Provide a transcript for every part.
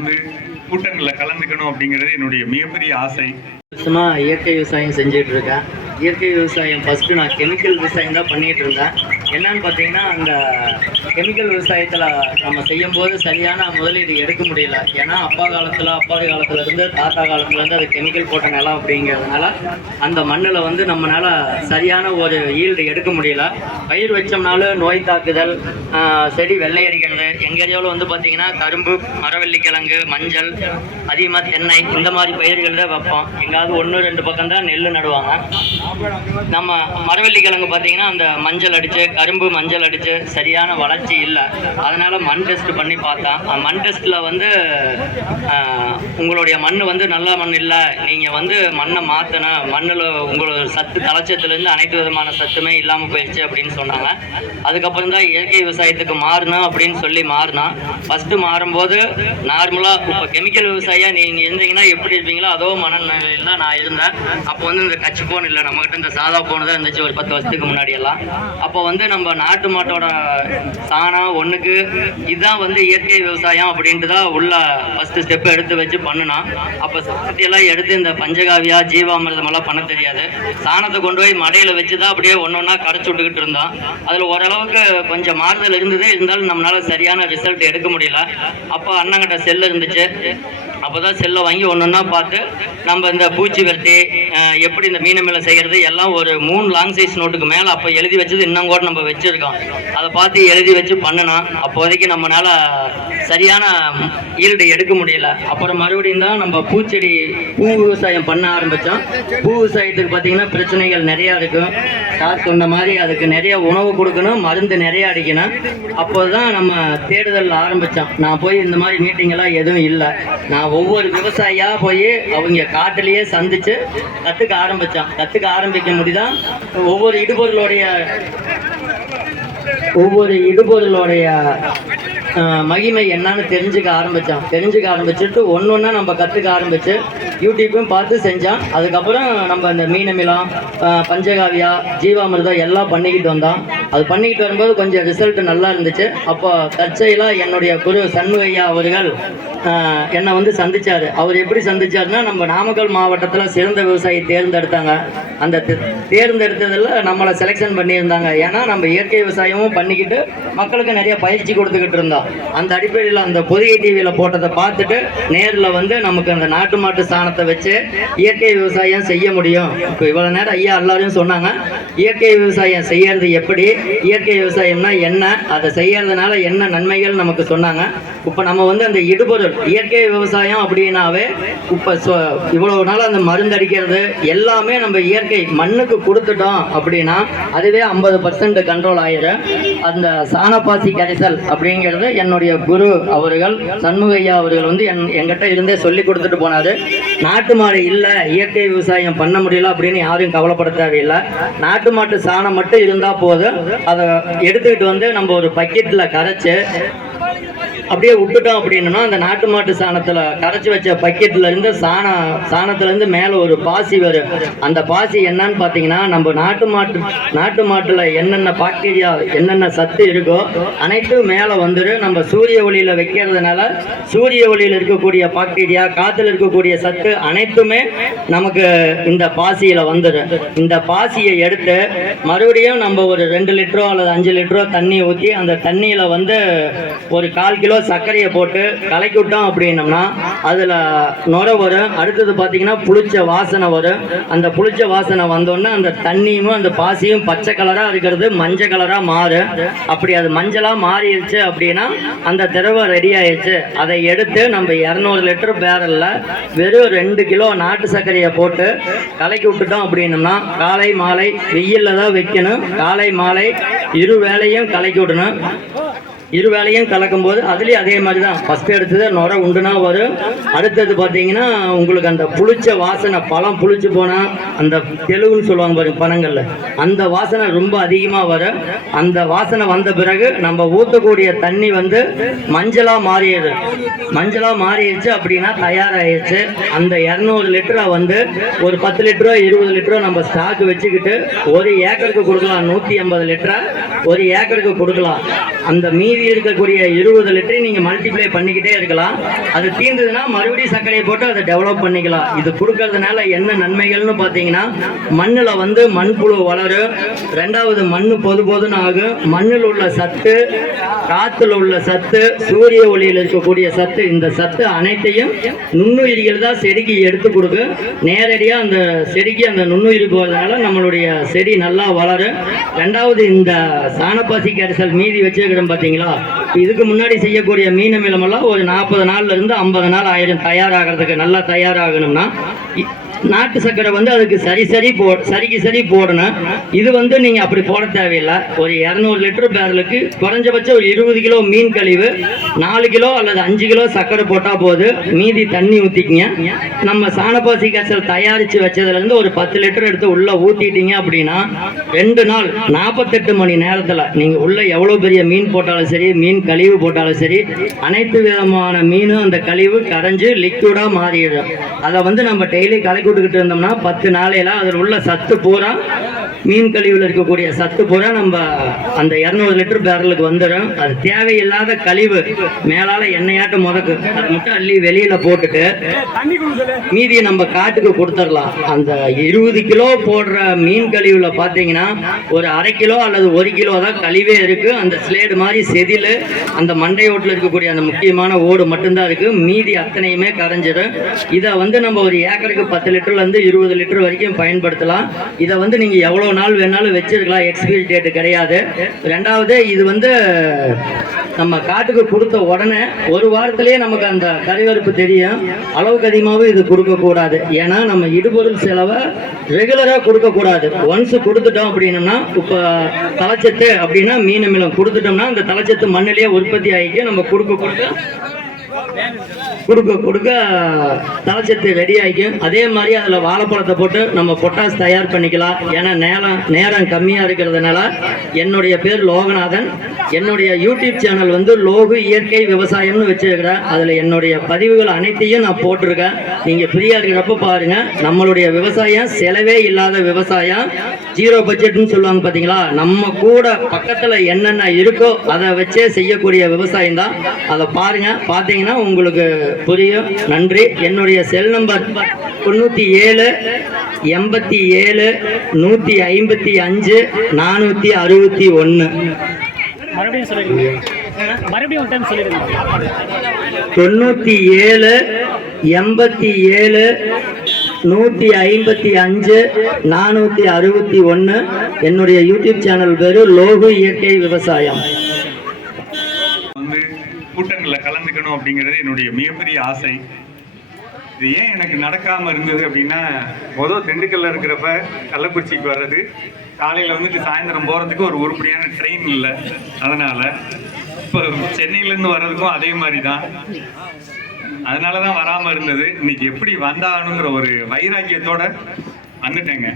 வந்து கூட்டங்களில் கலந்துக்கணும் அப்படிங்கிறது என்னுடைய மிகப்பெரிய ஆசை. இயற்கை விவசாயம் செஞ்சுட்டு இருக்கேன். இயற்கை விவசாயம் ஃபஸ்ட்டு நான் கெமிக்கல் விவசாயம் தான் பண்ணிகிட்டு இருந்தேன். என்னன்னு பார்த்தீங்கன்னா, அந்த கெமிக்கல் விவசாயத்தில் நம்ம செய்யும்போது சரியான முதலீடு எடுக்க முடியல. ஏன்னா அப்பாவி காலத்துலேருந்து தாத்தா காலத்துலேருந்து அது கெமிக்கல் போட்ட நிலம் அப்படிங்கிறதுனால அந்த மண்ணில் வந்து நம்மளால் சரியான ஒரு ஈல்டு எடுக்க முடியல. பயிர் வச்சோம்னாலும் நோய் தாக்குதல், செடி வெள்ளை அடிக்கிறது. எங்கள் ஏரியாவில் வந்து பார்த்திங்கன்னா கரும்பு, மரவள்ளிக்கிழங்கு, மஞ்சள், அதிகமாக தென்னை, இந்த மாதிரி பயிர்கள் தான் வைப்போம். எங்காவது 1-2 பக்கம் தான் நெல் நடுவாங்க. நம்ம மரவள்ளிக்கிழங்கு பார்த்தீங்கன்னா அந்த மஞ்சள் அடித்து, கரும்பு மஞ்சள் அடித்து சரியான வளர்ச்சி இல்லை. அதனால் மண் டெஸ்ட் பண்ணி பார்த்தேன். மண் டெஸ்ட்டில் வந்து உங்களுடைய மண் வந்து நல்ல மண் இல்லை, நீங்கள் வந்து மண்ணை மாற்றணும், மண்ணில் உங்களோட சத்து தலைச்சத்துலேருந்து அனைத்து விதமான சத்துமே இல்லாமல் போயிடுச்சு அப்படின்னு சொன்னாங்க. அதுக்கப்புறம் தான் இயற்கை விவசாயத்துக்கு மாறணும் அப்படின்னு சொல்லி மாறினோம். ஃபஸ்ட்டு மாறும்போது நார்மலாக இப்போ கெமிக்கல் விவசாயம் நீங்கள் இருந்தீங்கன்னா எப்படி இருப்பீங்களோ அதோ மனநிலையில் தான் நான் இருந்தேன். அப்போ வந்து இந்த கட்சி ஃபோன் இல்லை, நம்மகிட்ட இந்த சாதா ஃபோன் தான் இருந்துச்சு ஒரு 10 வருஷத்துக்கு முன்னாடி எல்லாம். அப்போ வந்து நம்ம நாட்டு மாட்டோட சாணம் ஒன்றுக்கு இதுதான் வந்து இயற்கை விவசாயம் அப்படின்ட்டு தான் உள்ள ஃபஸ்ட்டு ஸ்டெப் எடுத்து வச்சு பண்ணினோம். அப்போ சக்தியெல்லாம் எடுத்து இந்த பஞ்சகாவியா ஜீவாமிர்தமெல்லாம் பண்ண தெரியாது. சாணத்தை கொண்டு போய் மடையில் வச்சு தான் அப்படியே ஒன்றா கரைச்சி விட்டுக்கிட்டு இருந்தோம். அதில் ஓரளவுக்கு கொஞ்சம் மாறுதல் இருந்தது, இருந்தாலும் நம்மளால் சரியான ரிசல்ட் எடுக்க முடியல. அப்போ அண்ணங்கிட்ட செல்லு இருந்துச்சு. அப்போ தான் செல்லை வாங்கி ஒன்றா பார்த்து நம்ம இந்த பூச்சி வெட்டி எப்படி இந்த மீனை மேலே செய்கிறது எல்லாம் ஒரு 3 லாங் சைஸ் நோட்டுக்கு மேலே அப்போ எழுதி வச்சது இன்னும் கூட நம்ம வச்சுருக்கோம். அதை பார்த்து எழுதி வச்சு பண்ணினோம். அப்போதைக்கு நம்மளால் சரியான ஈல்டு எடுக்க முடியல. அப்புறம் மறுபடியும் தான் நம்ம பூ விவசாயம் பண்ண ஆரம்பித்தோம். பூ விவசாயத்துக்கு பார்த்திங்கன்னா பிரச்சனைகள் நிறையா இருக்கும். சார் சொன்ன மாதிரி அதுக்கு நிறைய உணவு கொடுக்கணும், மருந்து நிறைய அடிக்கணும். அப்போ தான் நம்ம தேடுதல் ஆரம்பித்தோம். நான் போய் இந்த மாதிரி மீட்டிங்கெல்லாம் எதுவும் இல்லை. நான் ஒவ்வொரு விவசாயியாக போய் அவங்க காட்டிலேயே சந்தித்து கற்றுக்க ஆரம்பிக்க முடியுதான். ஒவ்வொரு இடுபொருளுடைய மகிமை என்னன்னு தெரிஞ்சுக்க ஆரம்பிச்சுட்டு ஒன்றா நம்ம கற்றுக்க ஆரம்பித்து யூடியூப்பும் பார்த்து செஞ்சோம். அதுக்கப்புறம் நம்ம இந்த மீனமிலம், பஞ்சகாவியா, ஜீவாமிர்தம் எல்லாம் பண்ணிக்கிட்டு வந்தோம். அது பண்ணிக்கிட்டு வரும்போது கொஞ்சம் ரிசல்ட் நல்லா இருந்துச்சு. அப்போ தற்செயலா என்னுடைய குரு சண்முகையா அவர்கள் என்னை வந்து சந்திச்சார். அவர் எப்படி சந்திச்சாருன்னா, நம்ம நாமக்கல் மாவட்டத்தில் சிறந்த விவசாயி தேர்ந்தெடுத்தாங்க. அந்த தேர்ந்தெடுத்ததில் நம்மளை செலெக்ஷன் பண்ணியிருந்தாங்க. ஏன்னா நம்ம இயற்கை விவசாயமும் பண்ணிக்கிட்டு மக்களுக்கு நிறைய பயிற்சி கொடுத்துக்கிட்டு இருந்தோம். அந்த அடிப்படையில் அந்த பொதிகை டிவியில் போட்டதை பார்த்துட்டு நேரில் வந்து நமக்கு அந்த நாட்டு மாட்டு சாணத்தை வச்சு இயற்கை விவசாயம் செய்ய முடியும். இப்போ இவ்வளோ நேரம் ஐயா எல்லாரும் சொன்னாங்க, இயற்கை விவசாயம் செய்யறது எப்படி, இயற்கை விவசாயம்னா என்ன, அதை செய்யறதுனால என்ன நன்மைகள் நமக்கு சொன்னாங்க. இப்போ நம்ம வந்து அந்த இடுபொருள் இயற்கை விவசாயம் அப்படின்னாவே இப்போ இவ்வளவு நாள் அந்த மருந்து அடிக்கிறது எல்லாமே நம்ம இயற்கை மண்ணுக்கு கொடுத்துட்டோம் அப்படின்னா அதுவே 50% கண்ட்ரோல் ஆயிடும். அந்த சாணப்பாசி கரைசல் அப்படிங்கிறது என்னுடைய குரு அவர்கள் சண்முகையா அவர்கள் வந்து என்கிட்ட இருந்தே சொல்லி கொடுத்துட்டு போனாரு. நாட்டு மாடு இல்லை, இயற்கை விவசாயம் பண்ண முடியல அப்படின்னு யாரும் கவலைப்பட தேவையில்லை. நாட்டு மாட்டு சாணம் மட்டும் இருந்தால் போதும். அதை எடுத்துக்கிட்டு வந்து நம்ம ஒரு பக்கெட்டில் கரைச்சி அப்படியே விட்டுட்டோம் அப்படின்னா அந்த நாட்டு மாட்டு சாணத்தில் கரைச்சி வச்ச பக்கெட்டில் இருந்து சாணத்துலேருந்து மேலே ஒரு பாசி வரும். அந்த பாசி என்னன்னு பார்த்தீங்கன்னா, நம்ம நாட்டு மாட்டில் என்னென்ன பாக்டீரியா என்னென்ன சத்து இருக்கோ அனைத்தும் மேலே வந்துடும். நம்ம சூரிய ஒளியில் வைக்கிறதுனால சூரிய ஒளியில் இருக்கக்கூடிய பாக்டீரியா, காற்றுல இருக்கக்கூடிய சத்து அனைத்துமே நமக்கு இந்த பாசியில் வந்துடும். இந்த பாசியை எடுத்து மறுபடியும் நம்ம ஒரு 2 லிட்டரோ அல்லது 5 லிட்டரோ தண்ணி ஊற்றி அந்த தண்ணியில் வந்து ஒரு 1/4 கிலோ சர்க்கரையை போட்டு கலக்கி விட்டோம் அப்படின்னம்னா அதில் நுர வரும். அடுத்தது பார்த்தீங்கன்னா புளிச்ச வாசனை வரும். அந்த புளிச்ச வாசனை வந்தோடனே அந்த தண்ணியும் அந்த பாசியும் பச்சை கலராக இருக்கிறது மஞ்சள் கலராக மாறும். அப்படி அது மஞ்சளாக மாறிடுச்சு அப்படின்னா அந்த திரவம் ரெடி ஆயிடுச்சு. அதை எடுத்து நம்ம 200 லிட்டர் பேரலில் வெறும் 2 கிலோ நாட்டு சர்க்கரையை போட்டு கலக்கி விட்டுட்டோம் அப்படின்னம்னா காலை மாலை வெயிலில் தான் வைக்கணும். காலை மாலை 2 வேளையும் கலக்கி விடணும். 2 வேளையும் கலக்கும் போது அதுலேயும் அதே மாதிரி தான். ஃபஸ்ட்டு எடுத்தது நுர உண்டுனா வரும். அடுத்தது பார்த்தீங்கன்னா உங்களுக்கு அந்த புளிச்ச வாசனை, பழம் புளிச்சு போனால் அந்த தெலுங்குன்னு சொல்லுவாங்க பாருங்க பழங்களில், அந்த வாசனை ரொம்ப அதிகமாக வரும். அந்த வாசனை வந்த பிறகு நம்ம ஊற்றக்கூடிய தண்ணி வந்து மஞ்சளாக மாறிடுச்சு அப்படின்னா தயாராகிடுச்சு. அந்த 200 லிட்டரை வந்து ஒரு 10 லிட்டரோ 20 லிட்டரோ நம்ம ஸ்டாக் வச்சுக்கிட்டு 1 ஏக்கருக்கு கொடுக்கலாம். 150 லிட்டரை 1 ஏக்கருக்கு கொடுக்கலாம். அந்த மீதி மீதி இருக்கக்கூடிய 20 லிட்டரை நீங்கள் மல்டிப்ளை பண்ணிக்கிட்டே இருக்கலாம். அது தீர்ந்ததுன்னா மறுபடியும் சர்க்கரையை போட்டு அதை டெவலப் பண்ணிக்கலாம். இது கொடுக்கறதுனால என்ன நன்மைகள்னு பார்த்தீங்கன்னா, மண்ணில் வந்து மண்புழு வளரும். ரெண்டாவது மண் பொதுன்னு ஆகும். மண்ணில் உள்ள சத்து, காற்றுல உள்ள சத்து, சூரிய ஒளியில் இருக்கக்கூடிய சத்து, இந்த சத்து அனைத்தையும் நுண்ணுயிரிகள் தான் செடிக்கு எடுத்து கொடுக்கும். நேரடியாக அந்த செடிக்கு அந்த நுண்ணுயிரி போகிறதுனால நம்மளுடைய செடி நல்லா வளரும். ரெண்டாவது இந்த சாணப்பாசி கரைசல் மீதி வச்சிருக்கிறோம் பார்த்தீங்களா, இதுக்கு முன்னாடி செய்யக்கூடிய மீன் அமிலமெல்லாம் ஒரு 40 நாள்ல இருந்து 50 நாள் ஆயிரம் தயாராகிறதுக்கு. நல்லா தயாராகணும்னா நாட்டு சர்க்கரை வந்து அதுக்கு சரிக்கு சரி போடணும். இது வந்து நீங்கள் அப்படி போட தேவையில்லை. ஒரு 200 லிட்டர் பேரலுக்கு குறைஞ்சபட்சம் ஒரு 20 கிலோ மீன் கழிவு, 4 கிலோ அல்லது 5 கிலோ சர்க்கரை போட்டால் போது, மீதி தண்ணி ஊற்றிக்கிங்க. நம்ம சாணப்பாசி கரைசல் தயாரித்து வச்சதுலேருந்து ஒரு 10 லிட்டர் எடுத்து உள்ளே ஊற்றிட்டீங்க அப்படின்னா 2 நாள் 48 மணி நேரத்தில் நீங்கள் உள்ளே எவ்வளோ பெரிய மீன் போட்டாலும் சரி, மீன் கழிவு போட்டாலும் சரி, அனைத்து விதமான மீனும் அந்த கழிவு கரைஞ்சு லிக்விடாக மாறிடும். அதை வந்து நம்ம டெய்லி கலக்கி விட்டுக்கிட்டு இருந்தோம்னா 10 நாளையில அதில் உள்ள சத்து பூரா, மீன் கழிவுல இருக்கக்கூடிய சத்து பூரா நம்ம அந்த 200 லிட்டர் பேரலுக்கு வந்துடும். அது தேவையில்லாத கழிவு மேலால எண்ணெயாட்ட முதக்கு அதை மட்டும் அள்ளி வெளியில போட்டுட்டு மீதியை நம்ம காட்டுக்கு கொடுத்துடலாம். அந்த 20 கிலோ போடுற மீன் கழிவுல பார்த்தீங்கன்னா ஒரு 1/2 கிலோ அல்லது 1 கிலோ தான் கழிவே இருக்கு. அந்த ஸ்லேடு மாதிரி செதில், அந்த மண்டையோட்டில் இருக்கக்கூடிய அந்த முக்கியமான ஓடு மட்டும்தான் இருக்கு. மீதி அத்தனையுமே கரைஞ்சிடும். இதை வந்து நம்ம ஒரு ஏக்கருக்கு 10 லிட்டர்லேருந்து 20 லிட்டர் வரைக்கும் பயன்படுத்தலாம். இதை வந்து நீங்கள் எவ்வளோ நாள் வேணாலும் வச்சிருக்கலாம். எக்ஸ்பைரி டேட்டு கிடையாது. ரெண்டாவது, இது வந்து நம்ம காட்டுக்கு கொடுத்த உடனே ஒரு வாரத்திலேயே நமக்கு அந்த கறிவறுப்பு தெரியும். அளவுக்கு அதிகமாகவும் இது கொடுக்கக்கூடாது. ஏன்னா நம்ம இடுபொருள் செலவை ரெகுலராக கொடுக்கக்கூடாது. ஒன்ஸ் கொடுத்துட்டோம் அப்படின்னம்னா, இப்போ தலைச்சத்து அப்படின்னா மீன் அமிலம் கொடுத்துட்டோம்னா அந்த தலைச்சத்து மண்ணிலேயே உற்பத்தி ஆகிக்கு. நம்ம கொடுக்க தலைச்சத்து ரெடி ஆகிக்கும். அதே மாதிரி அதில் வாழைப்பழத்தை போட்டு நம்ம பொட்டாஸ் தயார் பண்ணிக்கலாம். ஏன்னா நேரம் கம்மியாக இருக்கிறதுனால. என்னுடைய பேர் லோகநாதன். என்னுடைய யூடியூப் சேனல் வந்து லோகு இயற்கை விவசாயம்னு வச்சிருக்கிறேன். அதில் என்னுடைய பதிவுகள் அனைத்தையும் நான் போட்டிருக்கேன். நீங்கள் ஃப்ரீயாக இருக்கிறப்ப பாருங்கள். நம்மளுடைய விவசாயம் செலவே இல்லாத விவசாயம், ஜீரோ பட்ஜெட்னு சொல்லுவாங்க பார்த்தீங்களா. நம்ம கூட பக்கத்தில் என்னென்ன இருக்கோ அதை வச்சே செய்யக்கூடிய விவசாயம் தான். அதை பாருங்கள். பார்த்தீங்கன்னா உங்களுக்கு புரியும். நன்றி. என்னுடைய செல் நம்பர் 97 87 155 461. மறுபடியும் 97 87 155 461. என்னுடைய யூடியூப் சேனல் பேரு லோகு இயற்கை விவசாயம். கூட்டங்களில் கலந்துக்கணும் அப்படிங்கிறது என்னுடைய மிகப்பெரிய ஆசை. இது ஏன் எனக்கு நடக்காமல் இருந்தது அப்படின்னா, திண்டுக்கல்ல இருக்கிறப்ப கள்ளக்குறிச்சிக்கு வர்றது, காலையில் வந்துட்டு சாயந்தரம் போகிறதுக்கு ஒரு உருப்படியான ட்ரெயின் இல்லை. அதனால் இப்போ சென்னையிலேருந்து வர்றதுக்கும் அதே மாதிரி தான். அதனால தான் வராமல் இருந்தது. இன்னைக்கு எப்படி வந்தாகணுங்கிற ஒரு வைராக்கியத்தோடு வந்துட்டேங்க.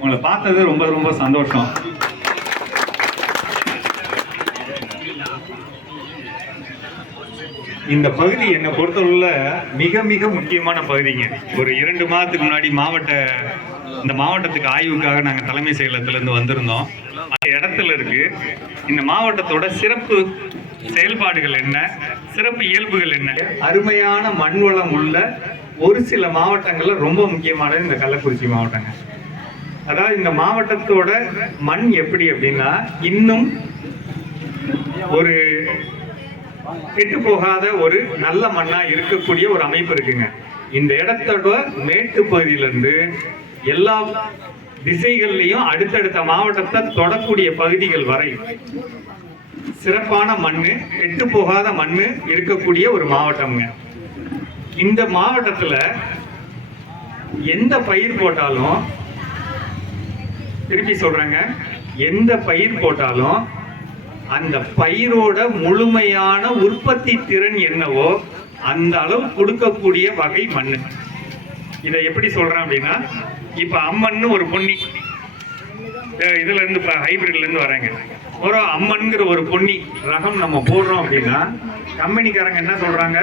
உங்களை பார்த்தது ரொம்ப ரொம்ப சந்தோஷம். இந்த பகுதி என்னை பொறுத்தவரையில மிக மிக முக்கியமான பகுதிங்க. ஒரு 2 மாதத்துக்கு முன்னாடி இந்த மாவட்டத்துக்கு ஆய்வுக்காக நாங்கள் தலைமை செயலகத்திலேருந்து வந்திருந்தோம். அந்த இடத்துல இருக்கு இந்த மாவட்டத்தோட சிறப்பு செயல்பாடுகள் என்ன, சிறப்பு இயல்புகள் என்ன. அருமையான மண்வளம் உள்ள ஒரு சில மாவட்டங்கள்ல ரொம்ப முக்கியமானது இந்த கள்ளக்குறிச்சி மாவட்டங்க. அதாவது இந்த மாவட்டத்தோட மண் எப்படி அப்படின்னா, இன்னும் ஒரு கெட்டு போகாத ஒரு நல்ல மண்ணா இருக்கக்கூடிய ஒரு அமைப்பு இருக்குங்க. இந்த இடத்தோட மேட்டு பகுதியிலிருந்து எல்லா திசைகள்லையும் அடுத்தடுத்த மாவட்டத்தை தொடக்கூடிய பகுதிகள் வரை சிறப்பான மண்ணு, கெட்டு போகாத மண்ணு இருக்கக்கூடிய ஒரு மாவட்டம்ங்க. இந்த மாவட்டத்துல எந்த பயிர் போட்டாலும், திருப்பி சொல்றேங்க, எந்த பயிர் போட்டாலும் அந்த பயிரோட முழுமையான உற்பத்தி திறன் என்னவோ அந்த அளவு கொடுக்கக்கூடிய வகை மண்ணு. இதை எப்படி சொல்றேன் அப்படின்னா, இப்ப அம்மன்னு ஒரு பொன்னி இதுல இருந்து ஹைபிரிட்ல இருந்து வராங்க. ஒரு அம்மன்கிற ஒரு பொன்னி ரகம் நம்ம போடுறோம் அப்படின்னா, கம்பெனிக்காரங்க என்ன சொல்றாங்க,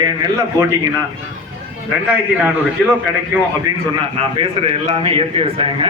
என் நெல்லை போட்டீங்கன்னா 2400 கிலோ கிடைக்கும் அப்படின்னு சொன்னா, நான் பேசுறது எல்லாமே இயற்கை விவசாயங்க.